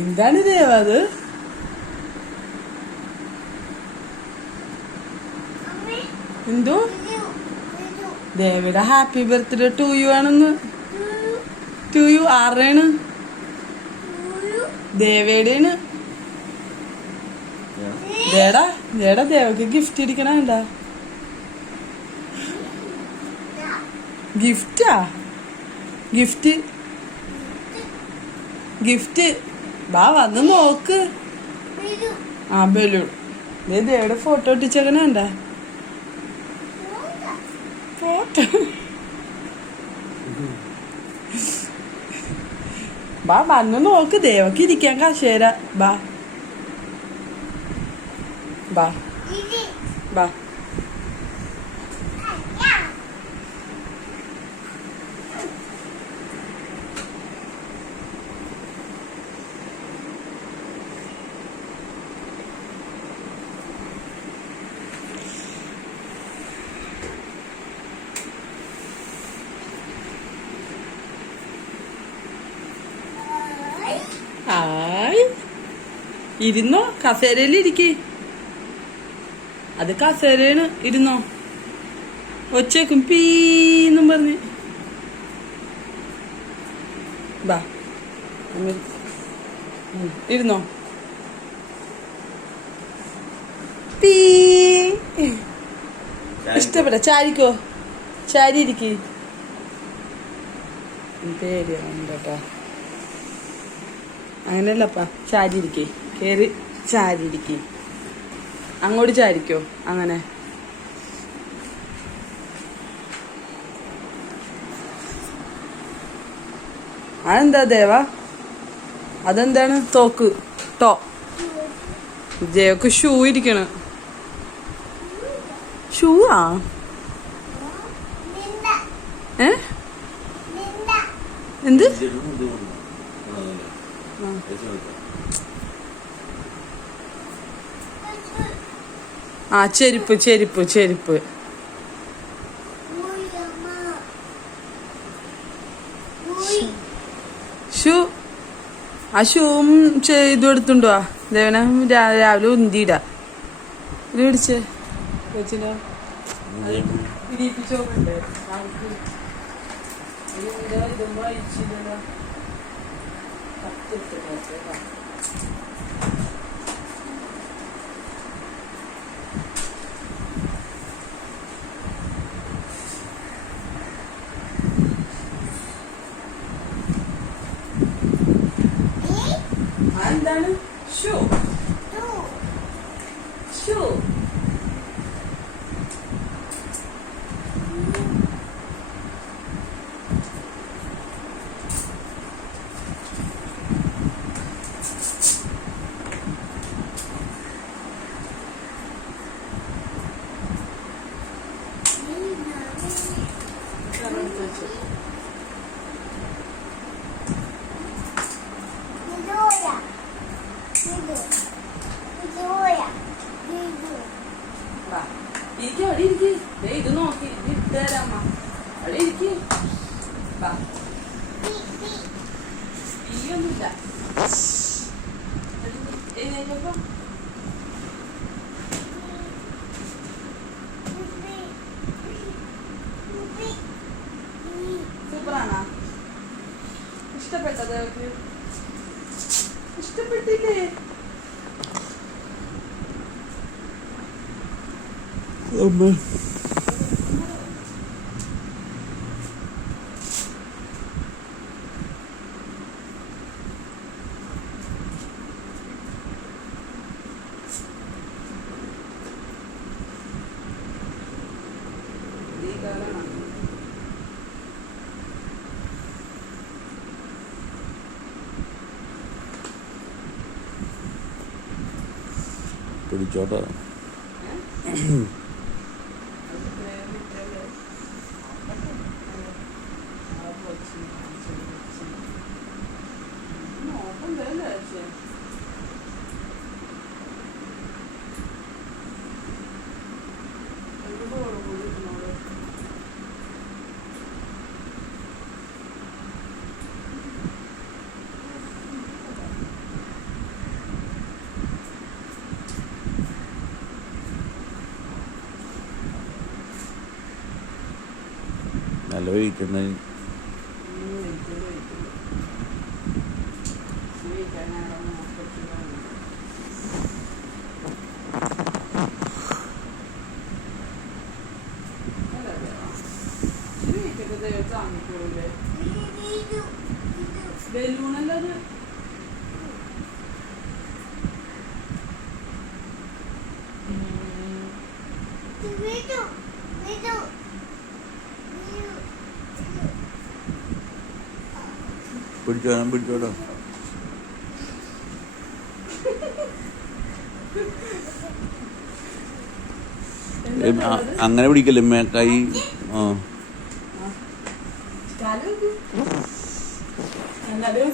എന്താണ് ദേവ അത്? എന്തോ ദേവയുടെ ഹാപ്പി ബർത്ത്ഡേ ടു യു ആണെന്ന്. ടു യു ആരുടെയാണ്? ദേവയുടെയാണ്. ദേടാ ദേവക്ക് ഗിഫ്റ്റ് ഇരിക്കണണ്ട. ഗിഫ്റ്റാ? ഗിഫ്റ്റ് ഗിഫ്റ്റ് വാ വന്ന് നോക്ക്. ആ ബലൂൺ. ദേവയുടെ ഫോട്ടോ ഒട്ടിച്ചേക്കണണ്ട. ഫോട്ടോ ബാ വന്ന് നോക്ക്. ദേവക്ക് ഇരിക്കാൻ കസേര. ബാ ബാ ബാ. ഹായ്. ഇരുന്നോ, കസേരയിൽ ഇരിക്കേ. അത് കസേരയാണ്. ഇരുന്നോ. ഒച്ചേക്കും പീന്നും പറഞ്ഞ്. ബാ ഇരുന്നോ. പീ. ഇഷ്ടപ്പെട്ട? ചാരിക്കോ, ചാരി ഇരിക്കേ. പേടിയാ. അങ്ങനെയല്ലപ്പാ, ചാരി ഇരിക്കേ. കേറി ചാരി ഇരിക്കേ. അങ്ങോട്ട് ചാരിക്കോ. അങ്ങനെ അതെന്താ ദേവ? അതെന്താണ്? തോക്ക് ടോ. ദേവക്ക് ഷൂ ഇരിക്കണ്. ഷൂ ആ? എന്ത്? ആ ചെരുപ്പ് ചെരുപ്പ് ചെരുപ്പ്. ഷൂ. ആ ഷൂവും ഇത് എടുത്തുണ്ടോ ദേവന? രാവിലെ ഉന്തിയിടാ. ഇത് പിടിച്ചേ കൊച്ചിനോ. പിടിപ്പിച്ചോണ്ടേ ഇതൊന്നും അയച്ചില്ലല്ലോ. എന്താണ്? ഷൂ. ഷൂ. അവിടെ ഇരിക്ക്. ഇത് നോക്കി ഇട്ടേരമ്മ. അവിടെ ഇരിക്ക്. ഈയൊന്നുമില്ല. എഴുന്നേറ്റപ്പോ സൂപ്പറാണോ? ഇഷ്ടപ്പെട്ടത്? ഇഷ്ടപ്പെട്ടില്ലേ? അമ്മ പിടിച്ചോട്ടെ. നല്ല വെയിറ്റ് ഉണ്ട്. ബലൂണല്ലത്. പിടിച്ചോട്ടോ. അങ്ങനെ പിടിക്കല്ലേ കൈ. ആ എന്നാലും